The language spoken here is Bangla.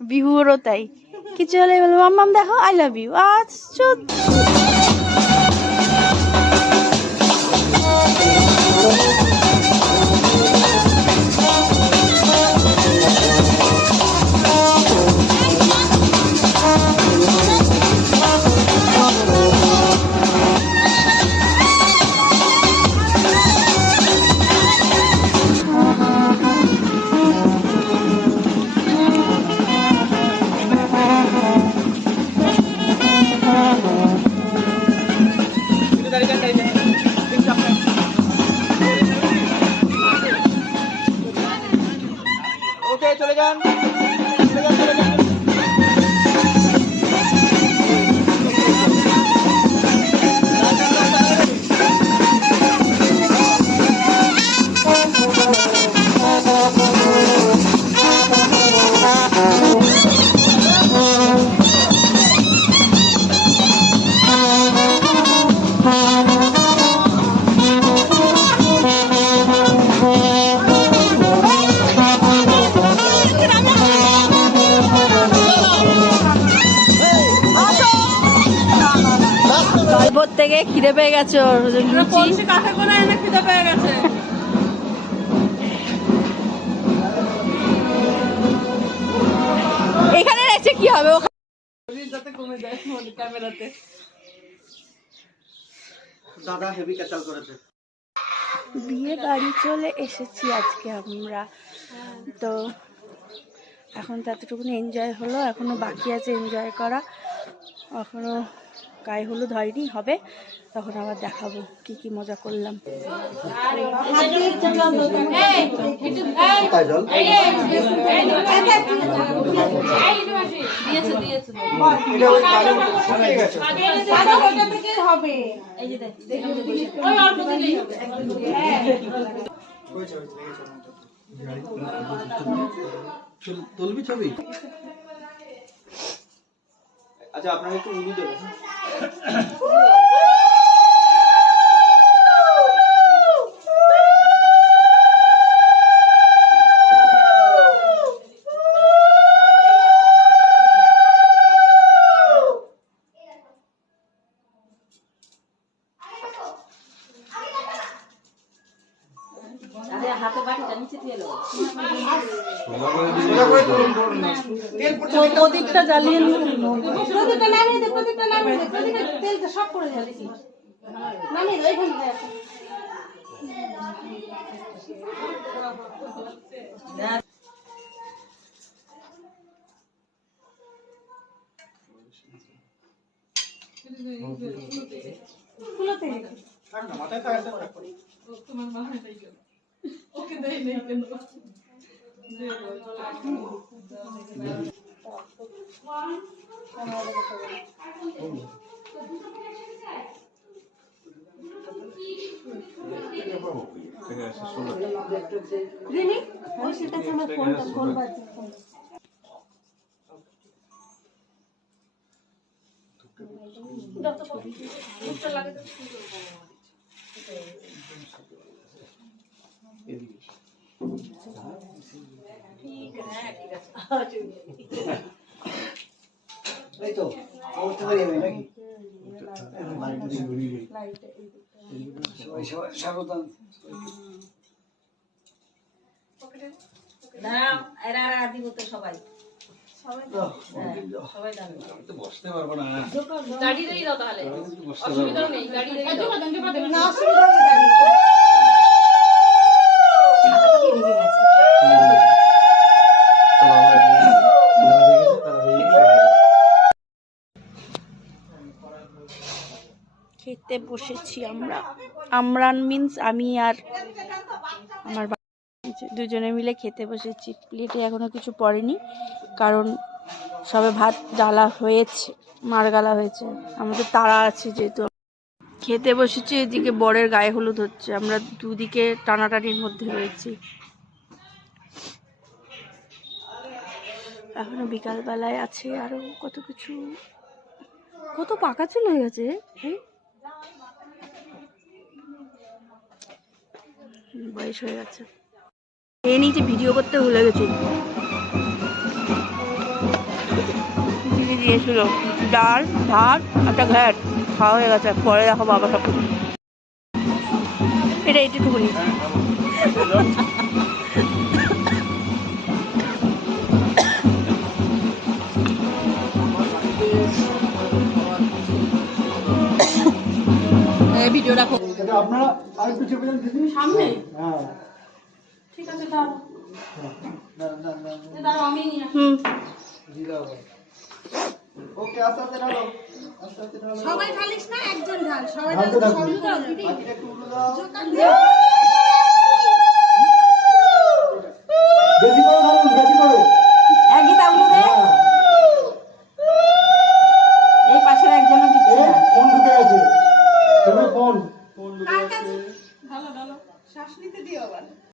বিহুরও তাই কিছু হলে বলবো মাম্মাম দেখো আই লাভ ইউ। আচ্ছা চলে যান। থেকে খিদে পেয়ে গেছে ওর খিদে পেয়ে গেছে। এখানে রেখে কি হবে কমে যায় ক্যামেরাতে। দাদা হেভি ক্যাচাল করেছে। বিয়ে বাড়ি চলে এসেছি আজকে আমরা, তো এখন তো এতটুকুনি এনজয় হলো, এখনো বাকি আছে এনজয় করা, এখনো গায়ে হলুদ হয়নি, হবে তখন আবার দেখাবো কি কি মজা করলাম। তুলবি ছবি? আচ্ছা আপনারা একটু উনি দেবেন। প্রদীপটা জ্বালিয়ে তেলটা সব করে জ্বালিয়েছি নামিয়ে দাও এইখানে মাথায় থাকতে তোমার মাথায় তাই গেল ওকে দেই নেই কেন রিমি ওই সেটা আমার ফোনটা ফোন বাজছে সবাই বসতে পারবো না গাড়ি দিয়ে দাও তাহলে অসুবিধা নেই গাড়ি দিয়ে দাও না খেতে বসেছি আমরা। আমরান মিন্স আমি আর আমার দুজনে মিলে খেতে বসেছি। প্লেটে এখনো কিছু পড়েনি কারণ সবে ভাত ডালা হয়েছে, মার গালা হয়েছে, আমাদের তাড়া আছে যেহেতু। খেতে বসেছি, এদিকে বরের গায়ে হলুদ হচ্ছে, আমরা দুদিকে টানাটানির মধ্যে রয়েছি। এখনো বিকালবেলায় আছে আরো কত কিছু, কত পাকা চুল হয়ে গেছে বয়স হয়ে গেছে। এই নিচে ভিডিও করতে ভুলে গেছি। দিদি দিয়েছিল ডাল ভাত একটা ঘ্যাট, খাওয়া হয়ে গেছে। পরে দেখো বাবা সব কিছু। এটা এইটুকুনি। ভিডিও রাখো আপনারা আর একটু চেপে যান দিদি সামনে। হ্যাঁ ঠিক আছে দাঁড়াও। দাঁড়াও আমি নিয়ে আসি। ওকে আস্তে আস্তে ঢালো আস্তে আস্তে ঢালো সবাই ঢালিস না, একজন ঢাল। সবাই ঢালতে থাকো ঢাল। বাকিটা একটু উল্টো দাও বেশি করে ঢালুন বেশি করে এক গীতা উলু দে। হ্যাঁ এই পাশের একজনও দিচ্ছে এই না। ফোন ঢুকে গেছে তুমি ফোন ঢুকে গেছে শ্বাস নিতে দিও আবার।